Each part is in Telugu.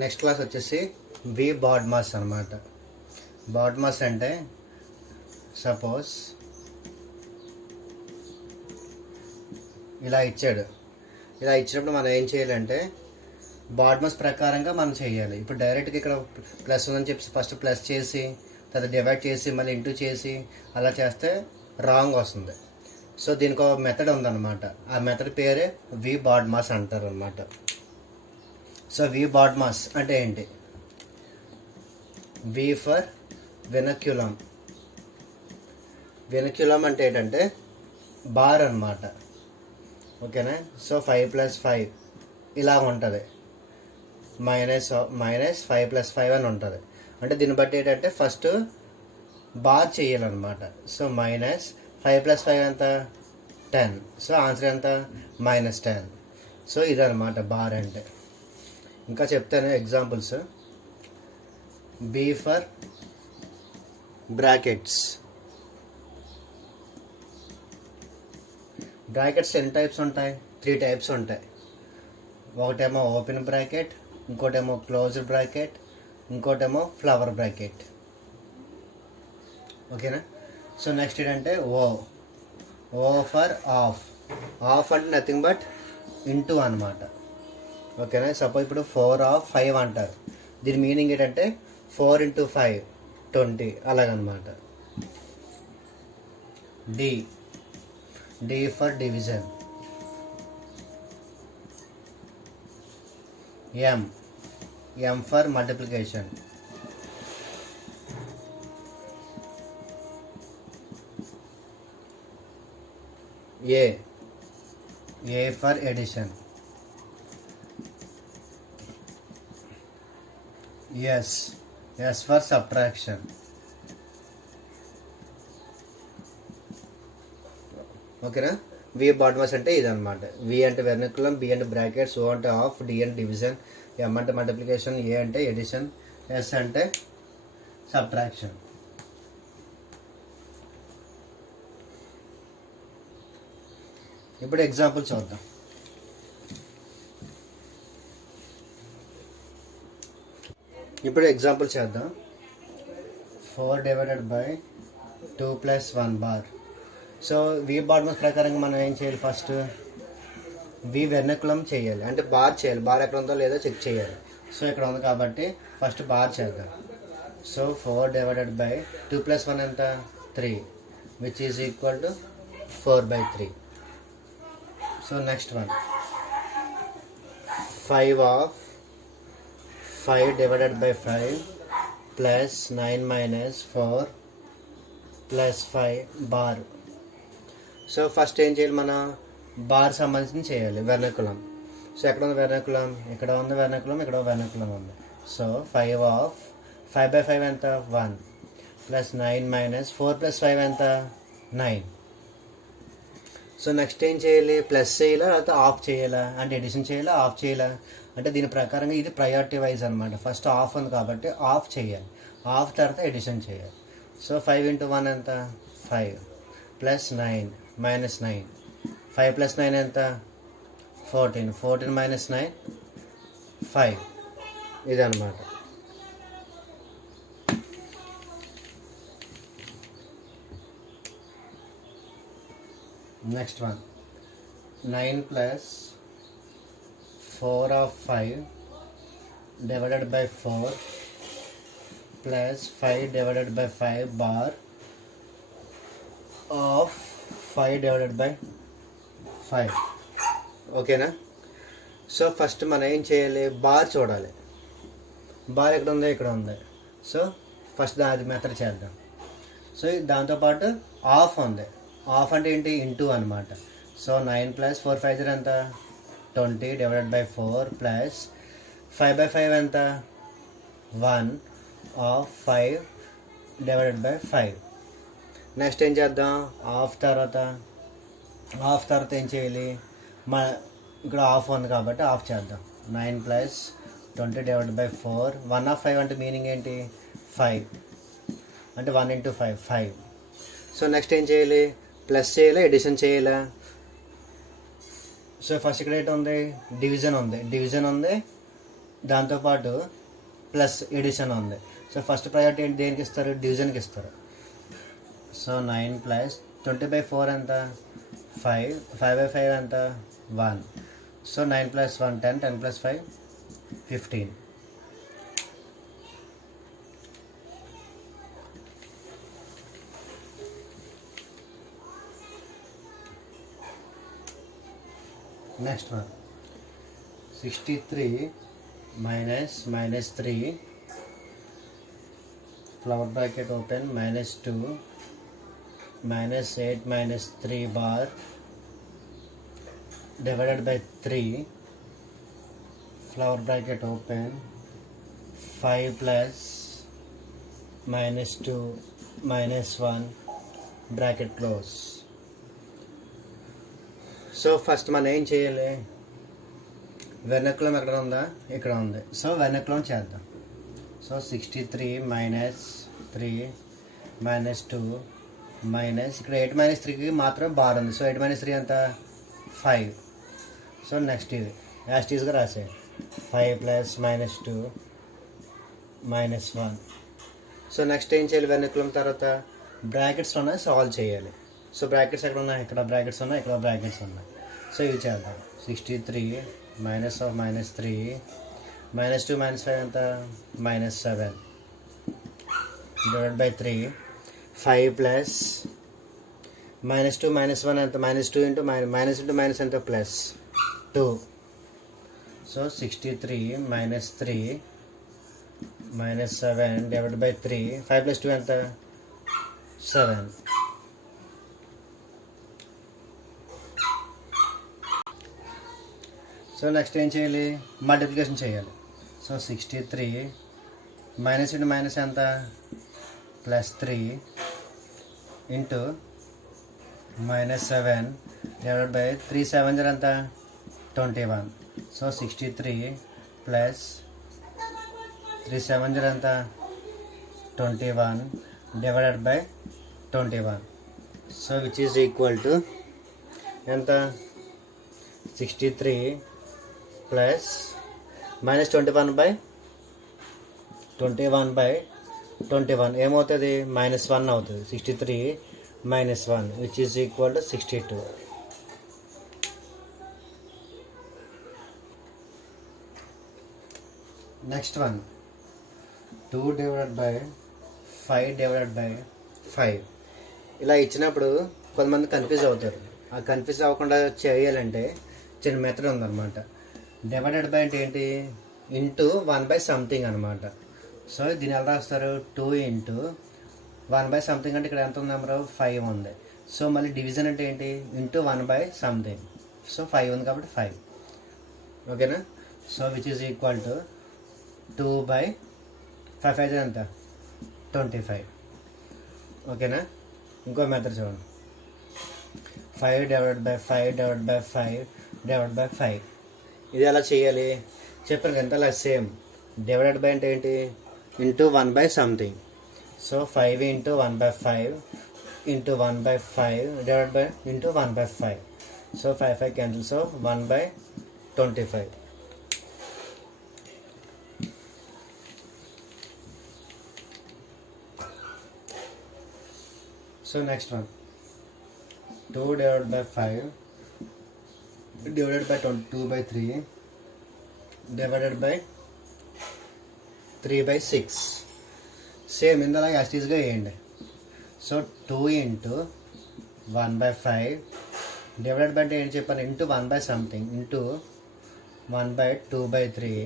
నెక్స్ట్ క్లాస్ వచ్చేసి వి బాడ్మాస్ అనమాట. బాడ్మాస్ అంటే సపోజ్ ఇలా ఇచ్చాడు. ఇలా ఇచ్చినప్పుడు మనం ఏం చేయాలంటే బాడ్మాస్ ప్రకారంగా మనం చేయాలి. ఇప్పుడు డైరెక్ట్గా ఇక్కడ ప్లస్ ఉందని చెప్పి ఫస్ట్ ప్లస్ చేసి తర్వాత డివైడ్ చేసి మళ్ళీ ఇంటూ చేసి అలా చేస్తే రాంగ్ వస్తుంది. సో దీనికి ఒక మెథడ్ ఉందన్నమాట. ఆ మెథడ్ పేరే వి బాడ్మాస్ అంటారు అనమాట. సో వి బాడ్మాస్ అంటే ఏంటి? వి ఫర్ వెనక్యులం. వెనక్యులం అంటే ఏంటంటే బార్ అనమాట. ఓకేనా? సో 5+5 ఇలా ఉంటుంది. మైనస్ 5+5 అని ఉంటుంది. అంటే దీన్ని బట్టి ఏంటంటే ఫస్ట్ బార్ చేయాలన్నమాట. సో -5+5 ఎంత? 10. సో ఆన్సర్ ఎంత? -10. సో ఇదన్నమాట బార్ అంటే. ఇంకా చెప్తాను examples. B for brackets. Brackets ఎన్ని టైప్స్ ఉంటాయి? 3 టైప్స్ ఉంటాయి. ఒకటేమో ఓపెన్ బ్రాకెట్, ఇంకోటేమో క్లోజ్డ్ బ్రాకెట్, ఇంకోటేమో ఫ్లవర్ బ్రాకెట్. ఓకేనా? సో నెక్స్ట్ ఏంటంటే ఓ ఫర్ ఆఫ్. ఆఫ్ అంటే నథింగ్ బట్ ఇంటూ అనమాట. ఓకేనా? సపోజ్ ఇప్పుడు 4/5 అంటారు. దీని మీనింగ్ ఏంటంటే 4 × 5 20 అలాగనమాట. D for division. M for multiplication. A for addition. S for subtraction. ఓకేనా? వి బాడ్మాస్ అంటే ఇదన్నమాట. వి అంటే వెర్నికులం, బి అంటే బ్రాకెట్స్, ఓ అంటే ఆఫ్, డి అంటే డివిజన్, ఎం అంటే మల్టిప్లికేషన్, ఏ అంటే ఎడిషన్, ఎస్ అంటే సబ్ట్రాక్షన్. ఇప్పుడు ఎగ్జాంపుల్ చూద్దాం. ఇప్పుడు ఎగ్జాంపుల్ చేద్దాం. 4/2 + 1 బార్. సో వి బాడ్మాస్ ప్రకారంగా మనం ఏం చేయాలి? ఫస్ట్ వి వెర్నికులం చేయాలి, అంటే బార్ చేయాలి. బార్ ఎక్కడ ఉందో లేదో చెక్ చేయాలి. సో ఇక్కడ ఉంది కాబట్టి ఫస్ట్ బార్ చేద్దాం. సో 4/2 + 1 ఎంత? 3, which is equal to 4/3. So next one 5/5 / 5 + 9 - 4 + 5 bar. So first ఏం చేయాలి? మన బార్ సంబంధించి చేయాలి వెర్నికులం. సో ఎక్కడ ఉంది వెర్నికులం? ఇక్కడ ఉంది వెర్నికులం, ఇక్కడ వెర్నికులం ఉంది. సో 5/5 ఎంత? 1 + 9 - 4 + 5 ఎంత? 9. సో నెక్స్ట్ ఏం చేయాలి? ప్లస్ చేయాలా లేకపోతే ఆఫ్ చేయాలా? అంటే ఎడిషన్ చేయాలా ఆఫ్ చేయాలా? అంటే దీని ప్రకారంగా ఇది ప్రయారిటీ వైజ్ అనమాట. ఫస్ట్ ఆఫ్ ఉంది కాబట్టి ఆఫ్ చేయాలి. ఆఫ్ తర్వాత ఎడిషన్ చేయాలి. సో 5 × 1 ఎంత? 5 + 9 - 9. 5 + 9 ఎంత? 14. 14 - 9 5. ఇదన్నమాట. Next one 9 + 4/5 / 4 + 5/5 bar of 5/5. ఓకేనా? సో ఫస్ట్ మనం ఏం చేయాలి? బార్ చూడాలి. బార్ ఎక్కడ ఉందో ఇక్కడ ఉంది. సో ఫస్ట్ అది మెథడ్ చేద్దాం. సో దాంతోపాటు ఆఫ్ ఉంది. ఆఫ్ అంటే ఏంటి? ఇంటూ అనమాట. సో 9 + 4 5 ఎంత? 20 / 4 + 5/5 ఎంత? 1 ఆఫ్ 5/5. నెక్స్ట్ ఏం చేద్దాం? ఆఫ్ తర్వాత ఏం చేయాలి? ఇక్కడ ఆఫ్ ఉంది కాబట్టి ఆఫ్ చేద్దాం. 9 + 20 / 4 1/5 అంటే మీనింగ్ ఏంటి? 5 అంటే 1 × 5 5. సో నెక్స్ట్ ఏం చేయాలి? ప్లస్ చేయాలా ఎడిషన్ చేయాలా? సో ఫస్ట్ ఇక్కడ ఏంటి ఉంది? డివిజన్ ఉంది. దాంతోపాటు ప్లస్ ఎడిషన్ ఉంది. సో ఫస్ట్ ప్రయారిటీ ఏంటి, దేనికి ఇస్తారు, డివిజన్కి ఇస్తారు. సో 9 ప్లస్ 20/4 ఎంత, 5, 5/5 ఎంత, 1. So 9 + 1 10, 10 + 5 15. Next one 63 - -3 flower bracket open -2 -8 - 3 bar divided by 3 flower bracket open 5 plus -2 -1 bracket close. So first మనం ఏం చేయాలి, వెర్నాక్యులం ఎక్కడ ఉందా, ఇక్కడ ఉంది. సో వెర్నాక్యులం చేద్దాం. సో 63 - 3 -2 ఇక్కడ 8 - 3కి మాత్రం బార్ ఉంది. సో 8 - 3 ఎంత, 5. సో నెక్స్ట్ ఇది యాస్టీస్గా రాసే 5 + -2 -1. సో నెక్స్ట్ ఏం చేయాలి, వెర్నాక్యులం తర్వాత బ్రాకెట్స్ ఉన్నాయి, సాల్వ్ చేయాలి. సో బ్రాకెట్స్ ఎక్కడ ఉన్నాయి, ఇక్కడ బ్రాకెట్స్ ఉన్నాయి, ఇక్కడ బ్రాకెట్స్ ఉన్నాయి. సో ఇవి చేద్దాం. 63 - -3 -2 - 5 ఎంత, -7 divided by 3 5 plus -2 -1 ఎంత, -2 into minus ఎంత, +2. సో 63 - 3 -7 divided by 3 5 + 2 ఎంత, 7. సో నెక్స్ట్ ఏం చేయాలి, మల్టిప్లికేషన్ చేయాలి. సో 63 - into minus ఎంత, +3 into -7 divided by 3 7 ఎంత, 21. సో 63 plus 3 7 ఎంత, 21 divided by 21. So which is equal to ఎంత, 63 plus -21/21 ఏమవుతుంది, -1 అవుతుంది. 63 - 1 which is equal to 62. Next one 2 divided by 5 divided by 5. ఇలా ఇచ్చినప్పుడు కొంతమంది కన్ఫ్యూజ్ అవుతారు. ఆ కన్ఫ్యూజ్ అవ్వకుండా చేయాలంటే చిన్న మెథడ్ ఉందన్నమాట. డివైడెడ్ బై అంటే ఏంటి, ఇంటూ 1/something అనమాట. సో దీని ఎలా రాస్తారు, 2 into 1/something అంటే ఇక్కడ ఎంత ఉంది నెంబర్, 5 ఉంది. సో మళ్ళీ డివిజన్ అంటే ఏంటి, ఇంటూ 1/something. సో 5 ఉంది కాబట్టి 5. ఓకేనా. So which is equal to 2/5 5 ఎంత, 25. ఓకేనా. ఇంకో మెథడ్ చూడండి, 5 divided by 5 divided by 5 divided by 5. ఇది ఎలా చేయాలి చెప్పాను కదా, అలా సేమ్. డివైడెడ్ బై అంటే ఏంటి, into 1/something. So 5 into 1/5 into 1/5 divided by into 1/5. So 5 5 cancel. So 1/25. So next one 2 divided by 5 divided by 2/3 divided by 3/6. Same ఇందులో యాస్టీస్గా వేయండి. సో 2 into 1/5 డివైడెడ్ బై అంటే ఏంటి చెప్పాను, into 1/something into 1/2/3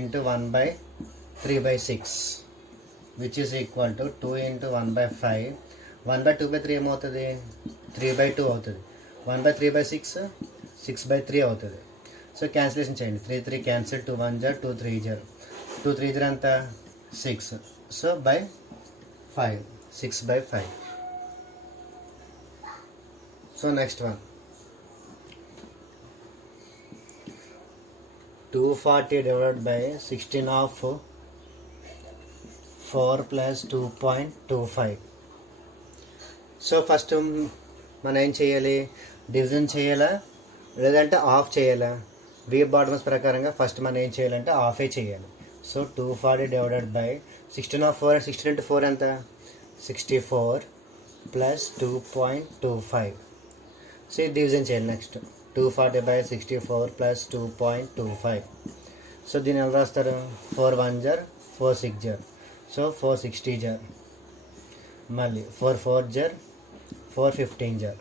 into 1/3/6 which is equal to 2 into 1/5 1/2/3 ఏమవుతుంది, 3/2 అవుతుంది. 1/3/6 6/3 అవుతుంది. సో క్యాన్సిలేషన్ చేయండి. 3 3 క్యాన్సిల్, 2 1 జర్ 2 3 జర్ 2 3 జర్ అంత 6. So by 5 6/5. So next one 240 divided by 16 of 4 plus 2.25. So first మనం ఏం చేయాలి, డివిజన్ చేయాలా లేదంటే ఆఫ్ చేయాలా, వి బాటమ్స్ ప్రకారంగా ఫస్ట్ మనం ఏం చేయాలంటే హాఫే చేయాలి. సో 240 డివైడెడ్ బై 16 into 4 ఎంత 64 ప్లస్ 2.25. సో ఇది డివిజన్ చేయాలి. Next 240 by 64 plus 2.25. సో దీన్ని ఎలా రాస్తారు 4 1 జర్ 4 6 జర్. సో 460 జర్, మళ్ళీ 4 4 జర్ 415 జర్.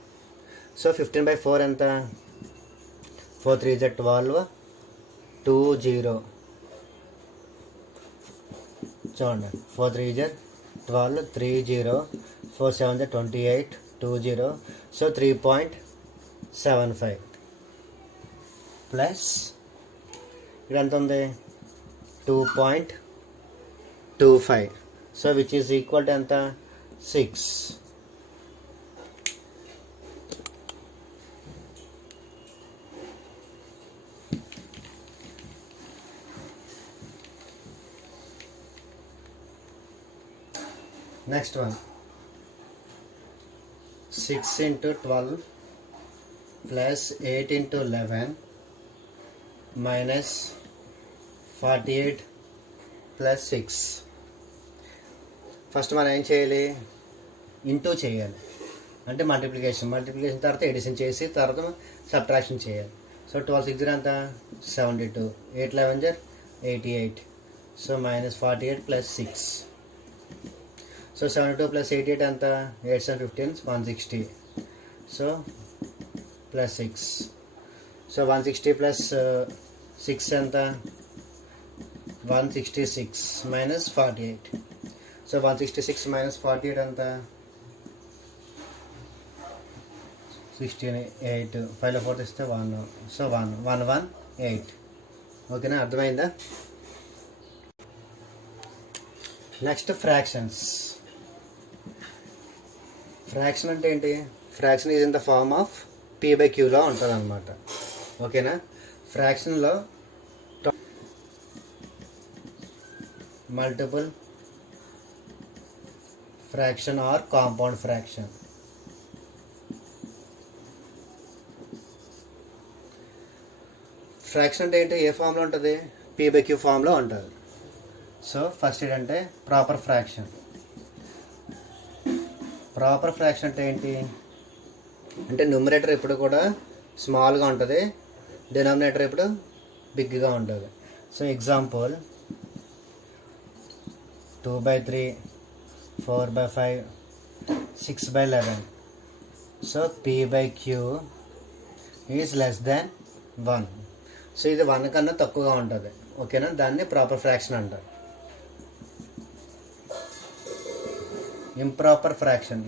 సో 15/4 ఎంత 4 3 జర్ 12 20. చూడండి 4 3 జర్ 12 30 4 7 జర్ 28 20. సో 3.75 ప్లస్ ఇక్కడ ఎంత ఉంది 2.25. So which is equal to ఎంత 6. Next one 6 into 12 plus 8 into 11 minus 48 plus 6. First మనం ఏం చేయాలి ఇంటూ చేయాలి, అంటే మల్టిప్లికేషన్ తర్వాత ఎడిషన్ చేసి తర్వాత సబ్ట్రాక్షన్ చేయాలి. సో 12 6 ఎంత 72, 8 11 జర్ 88. So minus 48 plus 6. So 72 plus 88 ఎంత 8 7 15 160. So plus 6. సో 160 ప్లస్ 6 ఎంత 166 మైనస్ 48. సో 166 మైనస్ 48 ఎంత 68. 5 4 ఇస్తే 1. సో 118. ఓకేనా, అర్థమైందా? Next fractions. ఫ్రాక్షన్ అంటే ఏంటి? Fraction is in the form of p/q ఉంటుంది అనమాట. ఓకేనా, ఫ్రాక్షన్లో multiple fraction or compound fraction. Fraction అంటే ఏంటి? ఏ ఫామ్లో ఉంటుంది? p/q ఫామ్లో ఉంటుంది. సో ఫస్ట్ ఏంటంటే ప్రాపర్ ఫ్రాక్షన్. ప్రాపర్ ఫ్రాక్షన్ అంటే ఏంటి అంటే న్యూమరేటర్ ఎప్పుడు కూడా స్మాల్గా ఉంటుంది, డినామినేటర్ ఎప్పుడు బిగ్గా ఉంటుంది. So example 2/3 4/5 6/11. So p/q is less than 1. So ఇది 1 కన్నా తక్కువగా ఉంటుంది. ఓకేనా, దాన్ని ప్రాపర్ ఫ్రాక్షన్ అంటారు. Improper fraction.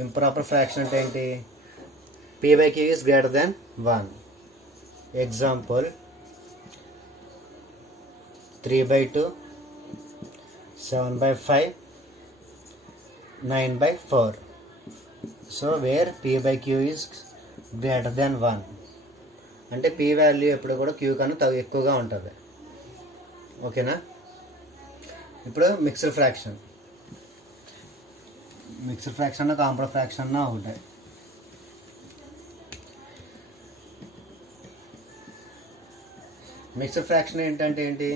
ఇంప్రాపర్ ఫ్రాక్షన్ అంటే ఏంటి? p/q is greater than 1. Example 3/2 7/5 9/4. So where p/q is greater than 1 అంటే p వాల్యూ ఎప్పుడు కూడా q కన్నా ఎక్కువగా ఉంటుంది. ఓకేనా, ఇప్పుడు మిక్స్డ్ ఫ్రాక్షన్. కాంపౌండ్ ఫ్రాక్షన్ ఉంటాయి. మిక్స్డ్ ఫ్రాక్షన్ ఏంటంటే ఏంటి?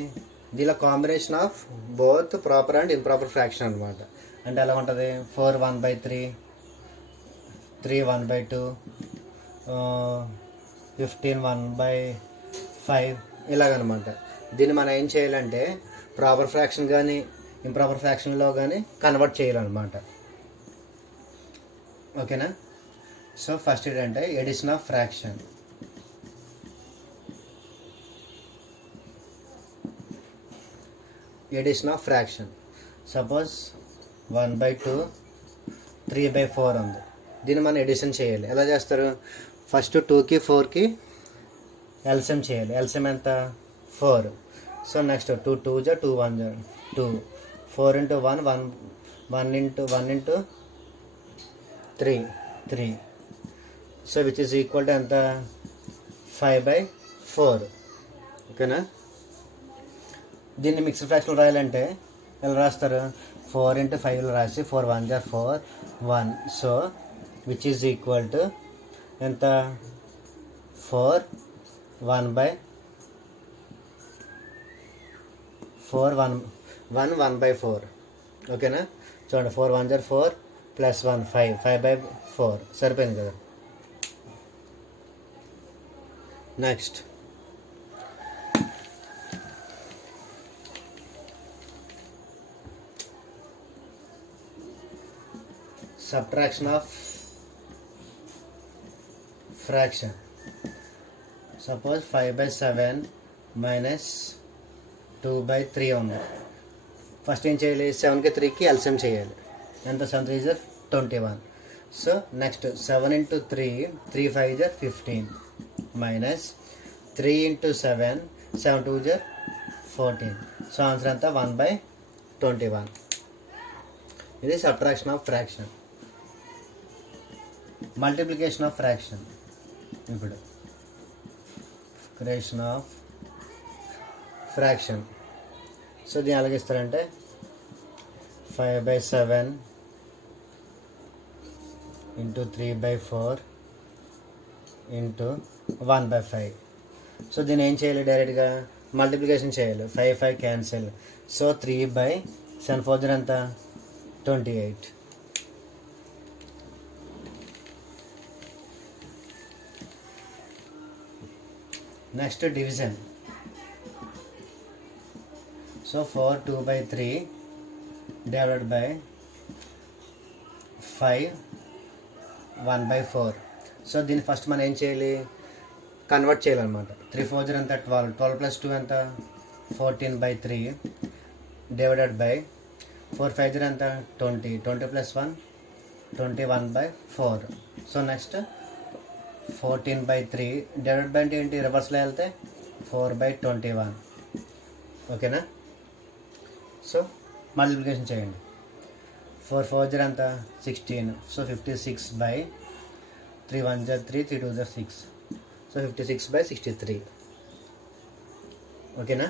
దీనిలో combination of both proper and improper fraction అనమాట. అంటే ఎలా ఉంటుంది? 4 1/3 3 1/2 15 1/5 ఇలాగనమాట. దీన్ని మనం ఏం చేయాలంటే ప్రాపర్ ఫ్రాక్షన్ కానీ ఇంప్రాపర్ ఫ్రాక్షన్లో కానీ కన్వర్ట్ చేయాలన్నమాట. ఓకేనా, సో ఫస్ట్ ఏంటంటే ఎడిషన్ ఆఫ్ ఫ్రాక్షన్. సపోజ్ 1/2 3/4 ఉంది. దీన్ని మనం ఎడిషన్ చేయాలి. ఎలా చేస్తారు? ఫస్ట్ 2కి 4కి ఎల్సిఎం చేయాలి. ఎల్సిఎం ఎంత 4. సో నెక్స్ట్ 2 2 జా 2 1 జా 2 4 into 1 1 into 3. So which is equal to ఎంత 5/4. ఓకేనా, దీన్ని మిక్స్డ్ ఫ్రాక్షన్ రాయాలంటే ఎలా రాస్తారు? 4 into 5 రాసి 4 1 జా 4 1. So which is equal to ఎంత 4 1/4 ఓకేనా. చూడండి 4 1 జర్ 4 ప్లస్ 1 5/4 సరిపోయింది కదా. Next subtraction of fraction. Suppose 5/7 minus 2/3 ఉంది. ఫస్ట్ ఏం చేయాలి, 7కి 3కి ఎల్సిఎం చేయాలి. ఎంత 7 3 జర్ 21. So next 7 into 3 3 5 జర్ 15 minus 3 into 7 7 2 జర్ 14. So answer అంతా 1/21. ఇది subtraction of fraction. Multiplication of fraction. ఇప్పుడు క్రియేషన్ ఆఫ్ ఫ్రాక్షన్. సో దీన్ని ఎలాగ ఇస్తారంటే 5/7 into 3/4 into 1/5. సో దీన్ని ఏం చేయాలి, డైరెక్ట్గా మల్టిప్లికేషన్ చేయాలి. 5 5 క్యాన్సిల్. సో 3/7 4 ఎంత 28. Next division. So 4 2/3 divided by 5 1/4. So దీన్ని ఫస్ట్ మనం ఏం చేయాలి, కన్వర్ట్ చేయాలన్నమాట. 3 4 జర్ ఎంత 12 12 ప్లస్ 2 ఎంత 14/3 డివైడెడ్ బై 4 5 జర్ ఎంత 20 20 plus 1 21/4. So next 14/3 divided by అంటే ఏంటి, రివర్స్లో వెళ్తే 4/21. ఓకేనా. సో మల్టిప్లికేషన్ చేయండి. 4 4 జర్ ఎంత 16. సో 56/3 1 జర్ 3 3 2 జర్ 6. సో 56/63. ఓకేనా.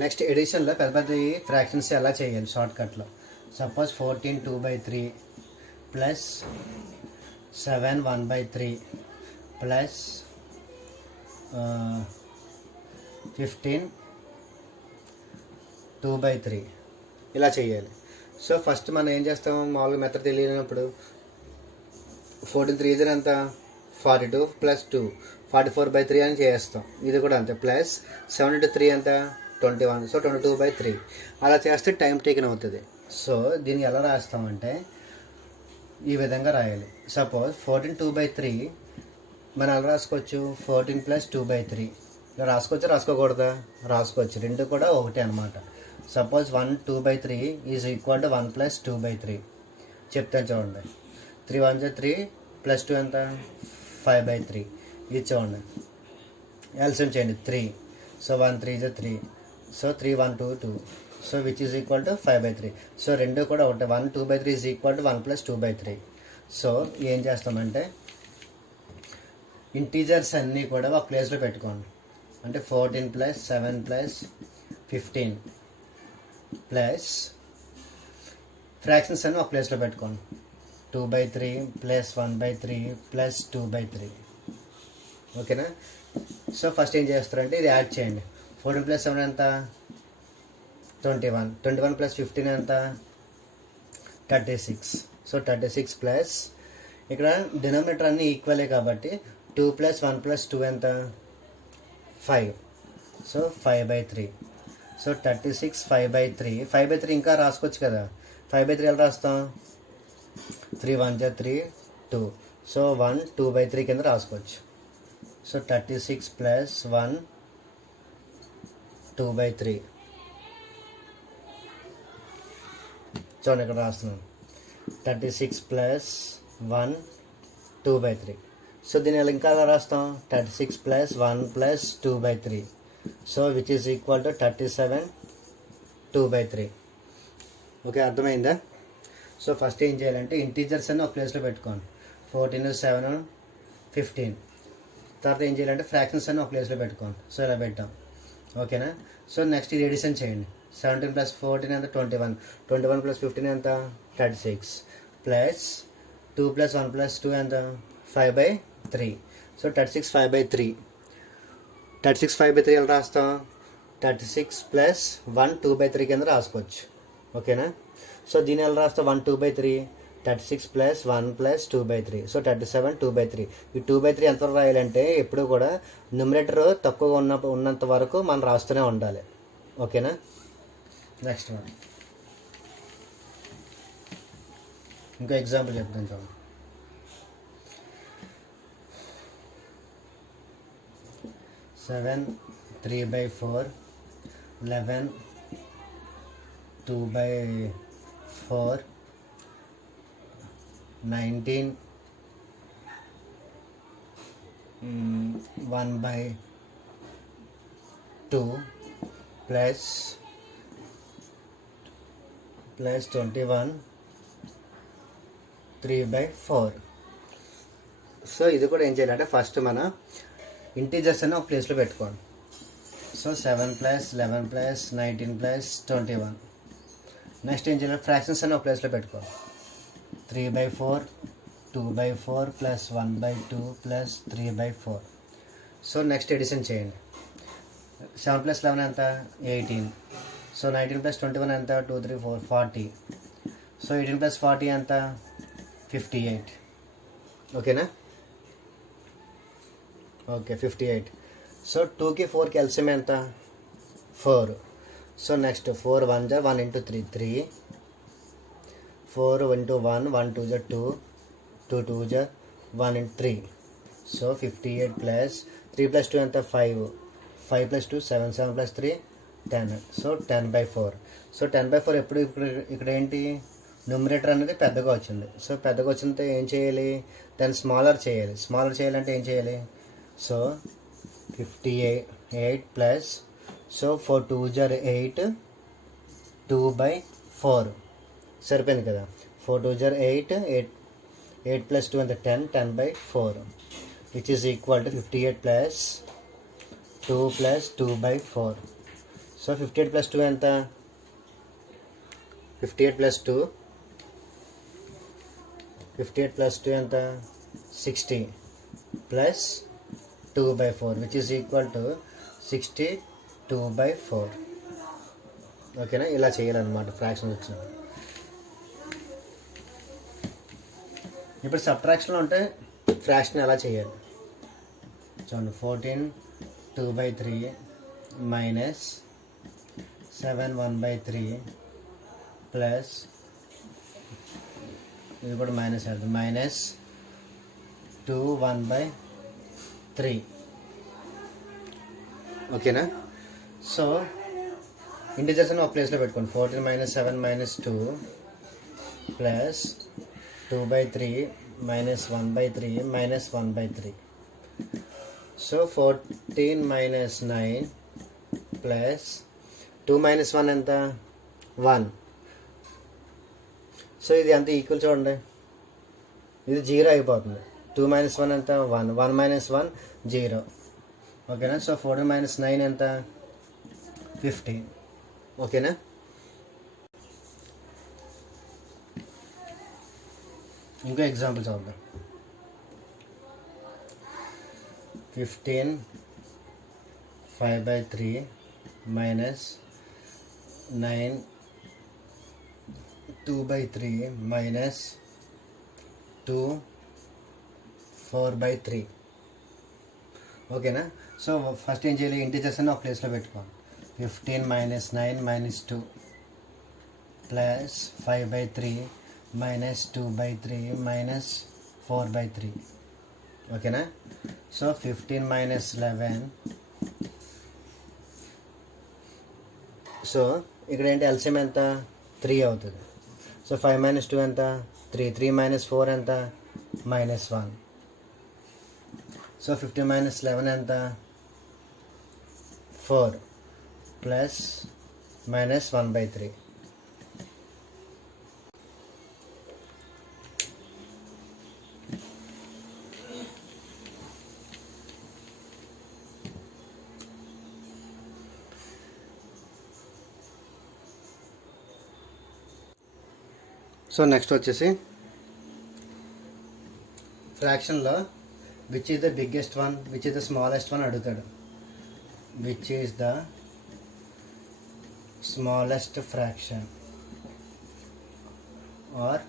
నెక్స్ట్ ఎడిషన్లో పెద్ద పెద్ద ఫ్రాక్షన్స్ ఎలా చేయాలి షార్ట్కట్లో. సపోజ్ 14 2/3 ప్లస్ 7 1/3 ప్లస్ 15 2/3 ఇలా చేయాలి. సో ఫస్ట్ మనం ఏం చేస్తాం, మామూలుగా మెథడ్ తెలియనప్పుడు 14 3 జర్ ఎంత 42 ప్లస్ 2 44/3 అని చేస్తాం. ఇది కూడా అంతే. ప్లస్ 7 into 3 ఎంత 21. సో 22/3 అలా చేస్తే టైం టేకన్ అవుతుంది. సో దీన్ని ఎలా రాస్తామంటే ఈ విధంగా రాయాలి. సపోజ్ 14 2/3 మనం ఎలా రాసుకోవచ్చు, 14 ప్లస్ 2/3 ఇలా రాసుకోవచ్చు. రాసుకోకూడదా, రాసుకోవచ్చు. రెండు కూడా ఒకటే అనమాట. Suppose 1 2/3 is equal to 1 plus 2/3 చెప్తాను చూడండి. 3 1 జర్ 3 ప్లస్ 2 ఎంత 5/3. ఇది చూడండి, ఎల్సిఎం చేయండి 3. So 1 3 జర్ 3. So 3 1 2 2. So which is equal to 5/3. So రెండు కూడా ఒకటే. 1 2/3 is equal to 1 plus 2/3. So ఏం చేస్తామంటే ఇంటీజర్స్ అన్నీ కూడా ఒక ప్లేస్లో పెట్టుకోండి. అంటే 14 ప్లస్ 7 ప్లస్ 15 ప్లస్ ఫ్రాక్షన్స్ అన్నీ ఒక ప్లేస్లో పెట్టుకోండి. 2/3 ప్లస్ 1/3 ప్లస్ 2/3. ఓకేనా. సో ఫస్ట్ ఏం చేస్తారంటే ఇది యాడ్ చేయండి. 14 ప్లస్ 7 ఎంత 21. 21 ప్లస్ 15 ఎంత 36. సో 36 ప్లస్ ఇక్కడ డినామినేటర్ అన్నీ ఈక్వలే కాబట్టి 2 ప్లస్ 1 ప్లస్ 2 ఎంత 5. సో 5/3. సో 36 5/3. 5/3 ఇంకా రాసుకోవచ్చు కదా. 5/3 ఎలా రాస్తాం, 3 1 జర్ 3 2. సో 1 2/3 కింద రాసుకోవచ్చు. So 36 plus 1 2/3. చూడండి ఇక్కడ రాస్తున్నాను 36 ప్లస్ 1 2/3. సో దీన్ని ఇంకా ఎలా రాస్తాం, 36 plus 1 plus 2/3. So which is equal to 37 2/3. Okay, అర్థమైందా. సో ఫస్ట్ ఏం చేయాలంటే ఇంటీజర్స్ అన్ని ఒక ప్లేస్లో పెట్టుకోండి. 14 7 15. తర్వాత ఏం చేయాలంటే ఫ్రాక్షన్స్ అన్ని ఒక ప్లేస్లో పెట్టుకోండి. సో ఇలా పెట్టాం. ఓకేనా. సో నెక్స్ట్ ఇది ఎడిషన్ చేయండి. 17 + 14 ఎంత 21, 21 + 15 ఎంత 36, ప్లస్ 2 + 1 + 2 ఎంత 5/3. సో 36 5/3. 36 5/3 ఎలా రాస్తాం, 36 + 1 2/3 కింద రాసుకోవచ్చు. ఓకేనా. సో దీని ఎలా రాస్తాం 1 2/3, 36 + 1 + 2/3. సో 37 2/3. ఈ 2/3 ఎంతవరకు రాయాలంటే ఎప్పుడు కూడా న్యూమరేటర్ తక్కువగా ఉన్నంత వరకు మనం రాస్తూనే ఉండాలి. ఓకేనా. నెక్స్ట్ వన్ ఇంకో ఎగ్జాంపుల్ చెప్తాను చూడండి. 7 3/4, 11 2/4, 19 1/2 plus 21 3/4. సో ఇది కూడా ఏం చేయాలంటే ఫస్ట్ మన ఇంటీజర్స్ అని ఒక ప్లేస్లో పెట్టుకోండి. సో 7 + 11 + 19 + 21. నెక్స్ట్ ఏం చేయాలి, ఫ్రాక్షన్స్ అని ఒక ప్లేస్లో పెట్టుకోండి. 3/4, 2/4 + 1/2 + 3/4. సో నెక్స్ట్ ఎడిషన్ చేయండి. 7 + 11 ఎంత 18. సో 19 + 21 ఎంత 2 3 4 40. సో 18 + 40 ఎంత 58. ఓకేనా. ఓకే 58. సో 2కి 4కి ఎల్సిఎం ఎంత 4. So next 4 1 1 × 3 3, 4 × 1 1 2 2, 2 2 1 × 3. సో 58 + 3 + 2 ఎంత 5, 5 + 2 7, 7 + 3 10. సో 10/4. సో 10/4 ఎప్పుడు ఇక్కడ ఏంటి న్యూమరేటర్ అనేది పెద్దగా వచ్చింది. సో పెద్దగా వచ్చిందంటే ఏం చేయాలి, దాన్ని స్మాలర్ చేయాలంటే ఏం చేయాలి, సో 58 ప్లస్ సో 4 2 8 2/4 సరిపోయింది కదా. 4 2 8 8 + 2 అంటే 10 10/4 which is equal to 58 + 2 + 2/4. So 58 + 2 ఎంత 58 + 2 ఎంత 60 plus 2/4 which is equal to 62/4. ఓకేనా. ఇలా చేయాలన్నమాట ఫ్రాక్షన్ వచ్చిన. ఇప్పుడు సబ్ట్రాక్షన్లో ఉంటే ఫ్రాక్షన్ ఎలా చేయాలి చూడండి. 14 2/3 మైనస్ 7 1/3 ప్లస్ ఇది కూడా మైనస్ అవుతుంది మైనస్ 2 1/3. ఓకేనా. సో ఇంటిజర్స్ అని ఒక ప్లేస్లో పెట్టుకోండి. 14 - 7 - 2 plus 2/3 minus 1/3 minus 1/3. So 14 - 9 plus 2 - 1 ఎంత 1. సో ఇది ఎంత ఈక్వల్ చూడండి, ఇది 0 అయిపోతుంది. 2 - 1 ఎంత 1, 1 - 1 0. ఓకేనా. సో 14 - 9 ఎంత 15. ఓకేనా. ఇంకో ఎగ్జాంపుల్ చూద్దాం. 15 5/3 మైనస్ 9 2/3 మైనస్ 2 4/3. ఓకేనా. సో ఫస్ట్ ఏం చేయాలి, ఇంటిజర్స్ అని ఒక ప్లేస్లో పెట్టుకోండి. 15 - 9 - 2 ప్లస్ 5/3 మైనస్ 2/3 మైనస్ 4/3. ఓకేనా. సో 15 - 11. సో ఇక్కడ ఏంటి ఎల్సిఎం ఎంత 3 అవుతుంది. సో 5 - 2 ఎంత 3, 3 - 4 ఎంత -1. సో 15 - 11 ఎంత 4 ప్లస్ మైనస్ 1/3. సో నెక్స్ట్ వచ్చేసి ఫ్రాక్షన్లో which is the biggest one, which is the smallest one అడుగుతాడు. Which is the smallest fraction or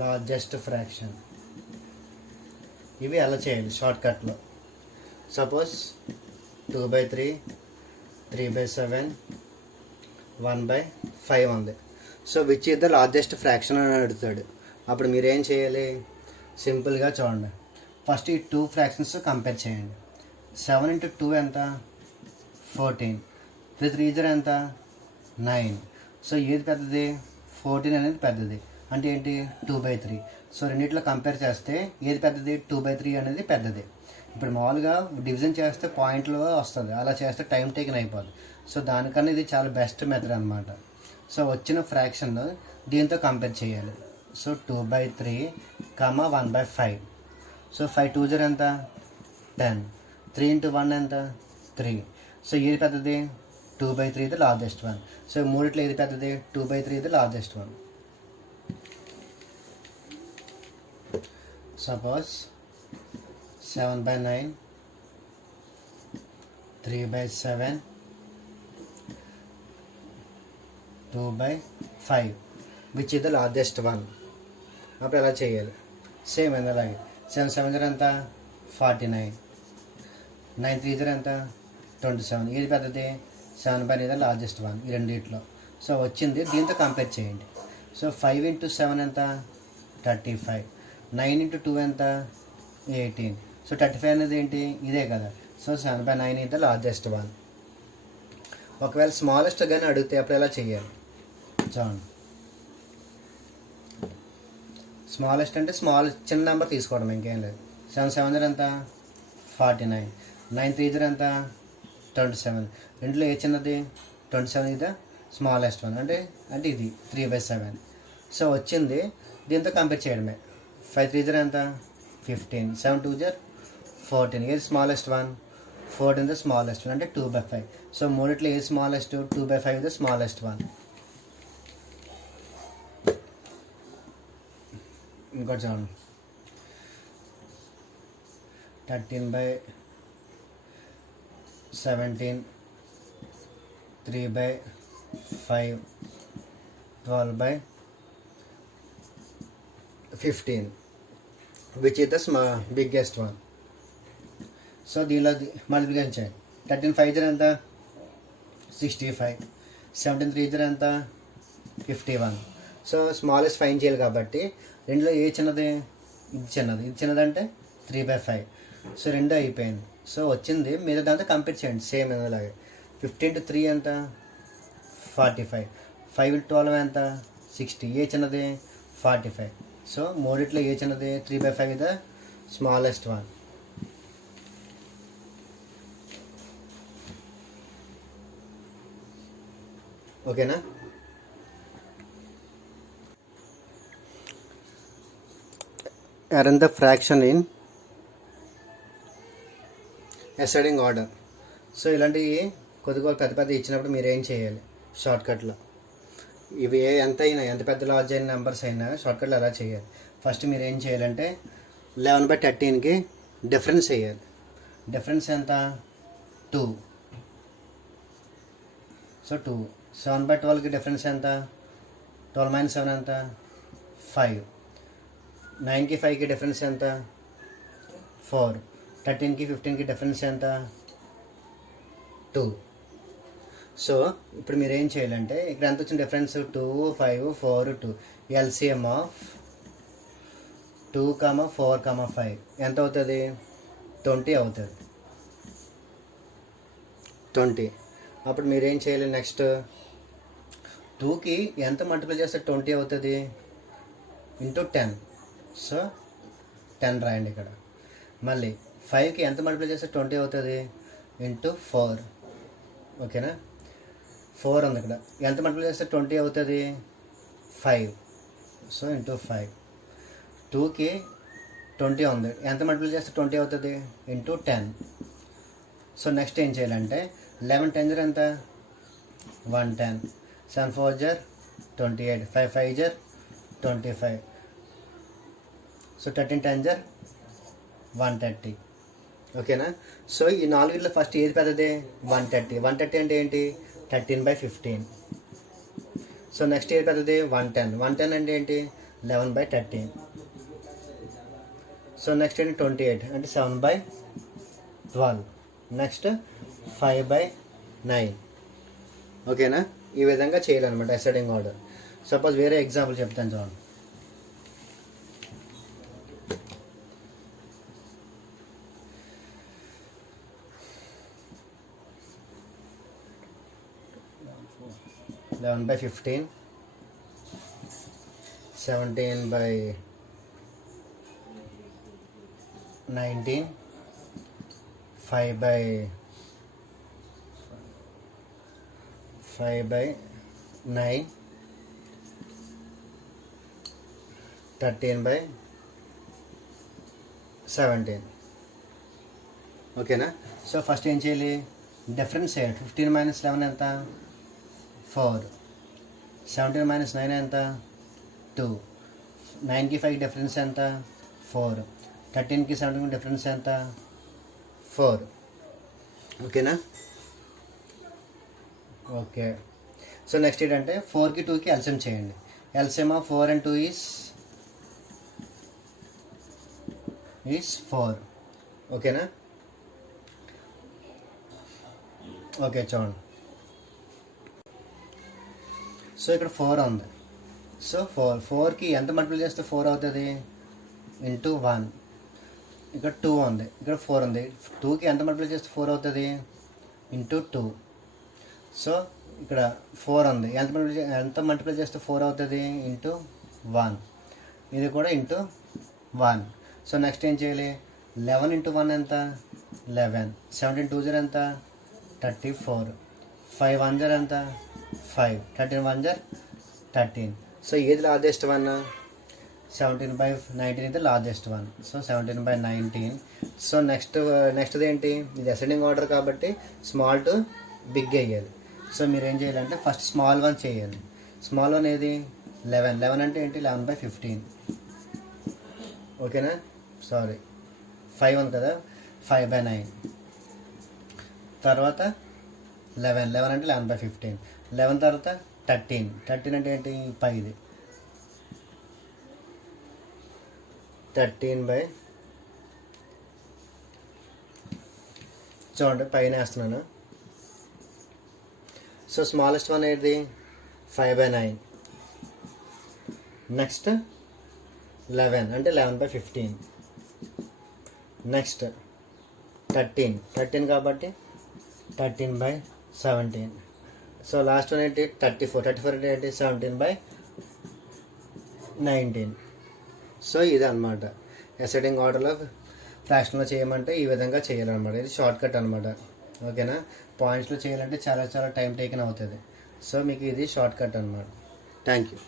largest fraction. ఇవి అలా చేయాలి షార్ట్కట్లో. సపోజ్ 2/3, 3/7, 1/5 ఉంది. So which is the largest fraction అని అడుగుతాడు. అప్పుడు మీరు ఏం చేయాలి, సింపుల్గా చూడండి. ఫస్ట్ ఈ 2 ఫ్రాక్షన్స్ కంపేర్ చేయండి. 7 × 2 ఎంత, 14. 3 3 ఎంత, 9. సో ఏది పెద్దది, 14 అనేది పెద్దది. అంటే ఏంటి, 2/3. సో రెండిట్లో కంపేర్ చేస్తే ఏది పెద్దది, 2/3 అనేది పెద్దది. ఇప్పుడు మామూలుగా డివిజన్ చేస్తే పాయింట్లో వస్తుంది, అలా చేస్తే టైం టేకన్ అయిపోద్ది. సో దానికన్నా ఇది చాలా బెస్ట్ మెథడ్ అనమాట. సో వచ్చిన ఫ్రాక్షన్ దీంతో కంపేర్ చేయాలి. సో 2/3, 1/5. సో 5 2 0 ఎంత, 10. 3 × 1 ఎంత, 3. సో ఏది పెద్దది, 2/3 ది లార్జెస్ట్ వన్. సో మూడిట్లో ఏది పెద్దది, 2/3 the largest one. Suppose 7/9, 3/7, 2/5 which is the largest one. అప్పుడు ఎలా చేయాలి, సేమ్ అలాగే. 7 7 0 ఎంత, 49. 9 3 0 ఎంత, 27. ఏది పెద్దది, 7/9 లార్జెస్ట్ వన్ ఈ రెండిట్లో. సో వచ్చింది, దీంతో కంపేర్ చేయండి. సో 5 × 7 ఎంత, 35. 9 × 2 ఎంత, 18. సో 35 అనేది ఏంటి, ఇదే కదా. సో 7/9 ఇది లార్జెస్ట్ వన్. ఒకవేళ స్మాలెస్ట్ కానీ అడిగితే అప్పుడు ఎలా చేయాలి చూడండి. స్మాలెస్ట్ అంటే చిన్న నెంబర్ తీసుకోవడం, ఇంకేం లేదు. 7 7 0 ఎంత, 49. 9 3 0 ఎంత, 27. రెండులో ఏ చిన్నది, 27 ఇది స్మాలెస్ట్ వన్. అంటే ఇది 3/7. సో వచ్చింది, దీంతో కంపేర్ చేయడమే. 5 3 0 ఎంత, 15. 7 2 0 14. ఏది smallest one, 14 the smallest one. అంటే 2/5. సో మూడిట్లో ఏది స్మాలెస్ట్, 2/5 ద స్మాలెస్ట్ వన్. ఇంకోటి చూడండి, 13/17, 3/5, 12/15 which is the biggest one. So దీనిలో మల్టిప్లికేషన్ చేయండి. 13 5 0 ఎంత, 65. 17 3 0 ఎంత, 51. సో స్మాలెస్ట్ ఫైన్ చేయాలి కాబట్టి రెండులో ఏ చిన్నది, ఇది చిన్నది. ఇది చిన్నది అంటే 3/5. సో రెండు అయిపోయింది. సో వచ్చింది, మీద దాంతో కంపేర్ చేయండి సేమ్ అలాగే. 15 × 3 ఎంత, 45. 5 × 12 ఎంత, 60. ఏ చిన్నది, 45. సో మూడిట్లో ఏ చిన్నది, 3/5 ద స్మాలెస్ట్ వన్. ఓకేనా. Arrange the fraction in ascending order. So ఇలాంటివి కొద్దిగా పెద్ద పెద్ద ఇచ్చినప్పుడు మీరు ఏం చేయాలి, షార్ట్కట్లో ఇవి ఎంత పెద్ద లార్జ్ అయిన నెంబర్స్ అయినా షార్ట్కట్లో ఎలా చేయాలి. ఫస్ట్ మీరు ఏం చేయాలంటే 11/13కి డిఫరెన్స్ వేయాలి. డిఫరెన్స్ ఎంత, 2. సో 2. 7/12కి డిఫరెన్స్ ఎంత, 12 - 7 ఎంత, 5. 9కి 5కి డిఫరెన్స్ ఎంత, 4. 13కి 15కి డిఫరెన్స్ ఎంత, 2. సో ఇప్పుడు మీరు ఏం చేయాలంటే ఇక్కడ ఎంత వచ్చిన డిఫరెన్స్, 2 5 4 2. ఎల్సిఎం ఆఫ్ 2, 4, 5 ఎంత అవుతుంది, 20 అవుతుంది. 20. అప్పుడు మీరు ఏం చేయాలి, నెక్స్ట్ 2కి ఎంత మల్టిప్లై చేస్తే 20 అవుతుంది, ఇంటూ 10. సో 10 రాయండి ఇక్కడ. మళ్ళీ 5కి ఎంత మల్టిప్లై చేస్తే 20 అవుతుంది, ఇంటూ 4. ఓకేనా. 4 ఉంది ఇక్కడ. ఎంత మల్టిప్లై చేస్తే 20 అవుతుంది, 5. So into 5. 2కి 20 ఉంది. ఎంత మల్టిప్లై చేస్తే 20 అవుతుంది, ఇంటూ 10. సో నెక్స్ట్ ఏం చేయాలంటే 11 10 ఎంత, 110. 7 4 28. 5 5 25. సో 13 10 130. ఓకేనా. సో ఈ నాలుగిట్లో ఫస్ట్ ఏది పెద్దది? 130. 130 అంటే ఏంటి? 13/15. సో నెక్స్ట్ ఏది పెద్దది? 110. 110 అంటే ఏంటి? 11/13. సో నెక్స్ట్ ఏంటి? 28 అంటే 7/12. నెక్స్ట్ 5/9. ఓకేనా. ఈ విధంగా చేయాలన్నమాట అసెండింగ్ ఆర్డర్. సపోజ్ వేరే ఎగ్జాంపుల్ చెప్తాను చూడండి. Eleven by 15, 17 by 19, 5 by 9, 13 by 17. ఓకేనా. సో ఫస్ట్ ఏం చేయాలి? డిఫరెన్స్ చేయాలి. 15 - 11 ఎంత? 4. 17 - 9 ఎంత? 2. 9కి 5 డిఫరెన్స్ ఎంత? 4. 13కి 17కి డిఫరెన్స్ ఎంత? 4. ఓకేనా. ఓకే. సో నెక్స్ట్ ఏంటంటే 4కి 2కి ఎల్సిఎం చేయండి. LCM of 4 and 2 is 4. ఓకేనా. ఓకే చూడండి. సో ఇక్కడ 4 ఉంది. సో 4కి ఎంత మల్టిప్లై చేస్తే 4 అవుతుంది? ఇంటూ 1. ఇక్కడ 2 ఉంది. ఇక్కడ 4 ఉంది. 2కి ఎంత మల్టిప్లై చేస్తే 4 అవుతుంది? ఇంటూ 2. సో ఇక్కడ 4 ఉంది. ఎంత మల్టిప్లై చేస్తే 4 అవుతుంది? ఇంటూ 1. ఇది కూడా ఇంటూ 1. సో నెక్స్ట్ ఏం చేయాలి? 11 × 1 ఎంత? 11. 17 × 2 ఎంత? 34. 5 1 ఎంత? 5. 13 1 13. సో ఏది లార్జెస్ట్ వన్? 17/19 ఇది largest one. So 17/19. So next ఏంటి? ఇది అసెండింగ్ ఆర్డర్ కాబట్టి స్మాల్ టు బిగ్ వేయాలి. సో మీరు ఏం చేయాలంటే ఫస్ట్ స్మాల్ వన్ చేయాలి. స్మాల్ వన్ ఏది? 11. 11 అంటే ఏంటి? 11/15. ఓకేనా. సారీ 5 ఉంది కదా, 5/9. తర్వాత 11. 11 అంటే 11/15. 11 తర్వాత 13. 13 అంటే ఏంటి? 5. 13 చూడండి పైన వేస్తున్నాను. సో స్మాలెస్ట్ వన్ ఏంటి? 5/9. నెక్స్ట్ 11 అంటే 11/15. నెక్స్ట్ 13 కాబట్టి 13/17. సో లాస్ట్ వన్ ఏంటి? 34 అంటే ఏంటి? 17/19. సో ఇది అనమాట అసెండింగ్ ఆర్డర్లో ఫ్రాక్షన్లో చేయమంటే ఈ విధంగా చేయాలన్నమాట. ఇది షార్ట్ కట్ అనమాట. ఓకేనా. పాయింట్స్లో చేయాలంటే చాలా టైం టేకెన్ అవుతుంది. సో మీకు ఇది షార్ట్ కట్ అనమాట. Thank you.